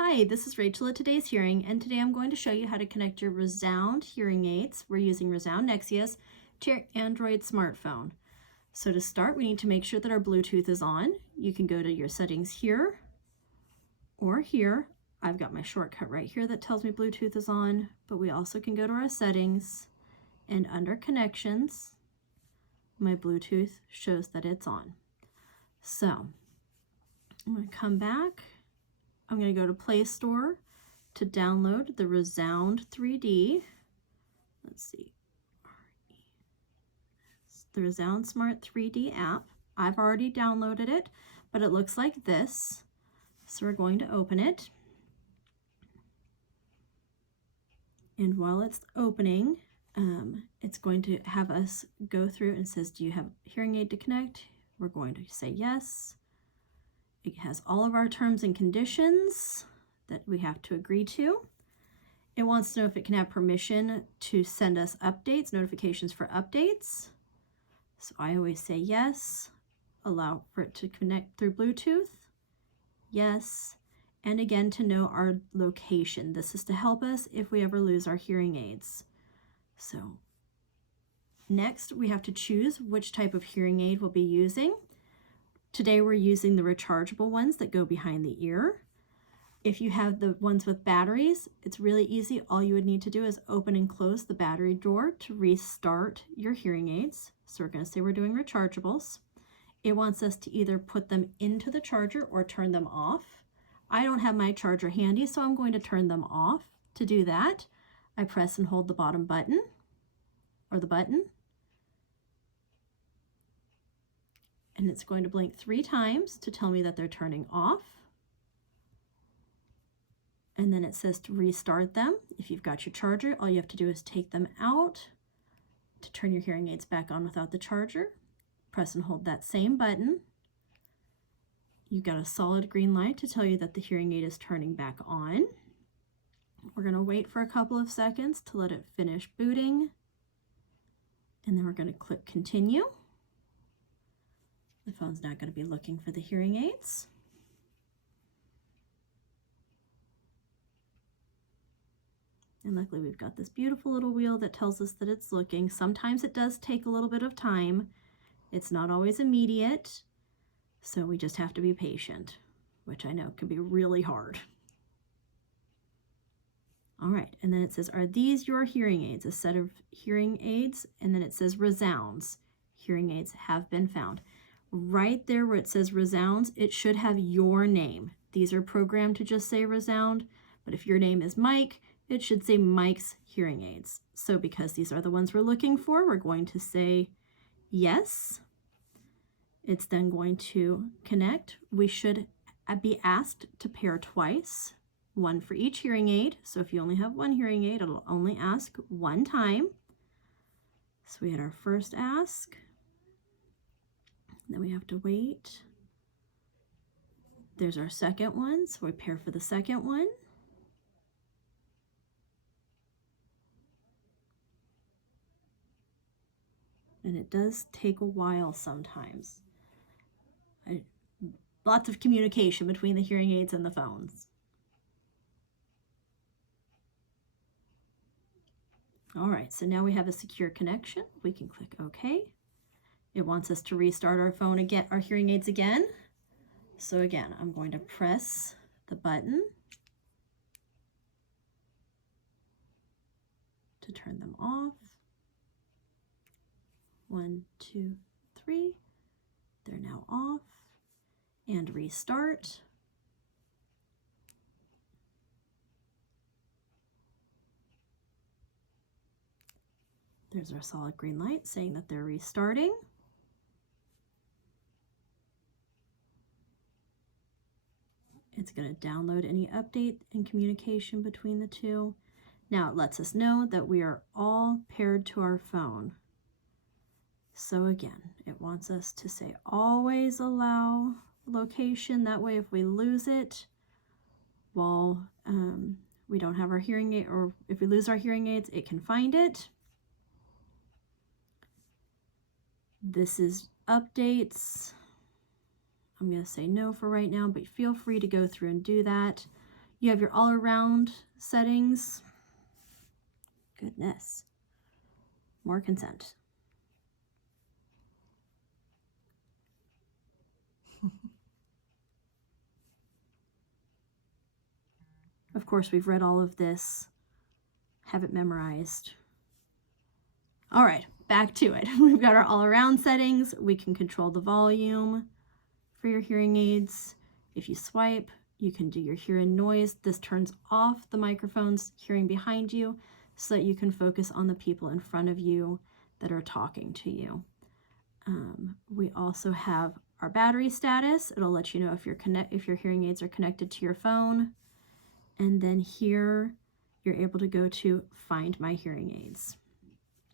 Hi, this is Rachel at Today's Hearing, and today I'm going to show you how to connect your ReSound hearing aids. We're using ReSound Nexias to your Android smartphone. So to start, we need to make sure that our Bluetooth is on. You can go to your settings here or here. I've got my shortcut right here that tells me Bluetooth is on, but we also can go to our settings, and under connections, my Bluetooth shows that it's on. So I'm going to come back. I'm going to go to Play Store to download the ReSound 3D. Let's see. It's the ReSound Smart 3D app. I've already downloaded it, but it looks like this. So we're going to open it. And while it's opening, it's going to have us go through and says, do you have a hearing aid to connect? We're going to say yes. It has all of our terms and conditions that we have to agree to. It wants to know if it can have permission to send us updates, notifications for updates. So I always say yes. Allow for it to connect through Bluetooth. Yes. And again, to know our location. This is to help us if we ever lose our hearing aids. So next, we have to choose which type of hearing aid we'll be using. Today we're using the rechargeable ones that go behind the ear. If you have the ones with batteries, it's really easy. All you would need to do is open and close the battery door to restart your hearing aids. So we're going to say we're doing rechargeables. It wants us to either put them into the charger or turn them off. I don't have my charger handy, so I'm going to turn them off. To do that, I press and hold the bottom button, or the button, and it's going to blink 3 times to tell me that they're turning off. And then it says to restart them. If you've got your charger, all you have to do is take them out to turn your hearing aids back on without the charger. Press and hold that same button. You've got a solid green light to tell you that the hearing aid is turning back on. We're going to wait for a couple of seconds to let it finish booting. And then we're going to click continue. The phone's not going to be looking for the hearing aids. And luckily we've got this beautiful little wheel that tells us that it's looking. Sometimes it does take a little bit of time. It's not always immediate. So we just have to be patient, which I know can be really hard. All right, and then it says, are these your hearing aids? A set of hearing aids, and then it says resounds. Hearing aids have been found. Right there where it says resounds, it should have your name. These are programmed to just say resound, but if your name is Mike, it should say Mike's hearing aids. So because these are the ones we're looking for, we're going to say yes. It's then going to connect. We should be asked to pair twice, one for each hearing aid. So if you only have one hearing aid, it'll only ask one time. So we had our first ask. Then we have to wait. There's our second one, so we pair for the second one. And it does take a while sometimes. Lots of communication between the hearing aids and the phones. All right, so now we have a secure connection. We can click OK. It wants us to restart our phone again, our hearing aids again. So again, I'm going to press the button to turn them off. 1, 2, 3. They're now off. And restart. There's our solid green light saying that they're restarting. It's going to download any update and communication between the two. Now it lets us know that we are all paired to our phone. So again, it wants us to say always allow location. That way if we lose it while we don't have our hearing aid, or if we lose our hearing aids, it can find it. This is updates. I'm going to say no for right now, but feel free to go through and do that. You have your all-around settings. Goodness. More consent. Of course, we've read all of this, have it memorized. All right, back to it. We've got our all-around settings. We can control the volume for your hearing aids. If you swipe, you can do your hearing noise. This turns off the microphones hearing behind you so that you can focus on the people in front of you that are talking to you. We also have our battery status. It'll let you know if your hearing aids are connected to your phone. And then here, you're able to go to Find My Hearing Aids.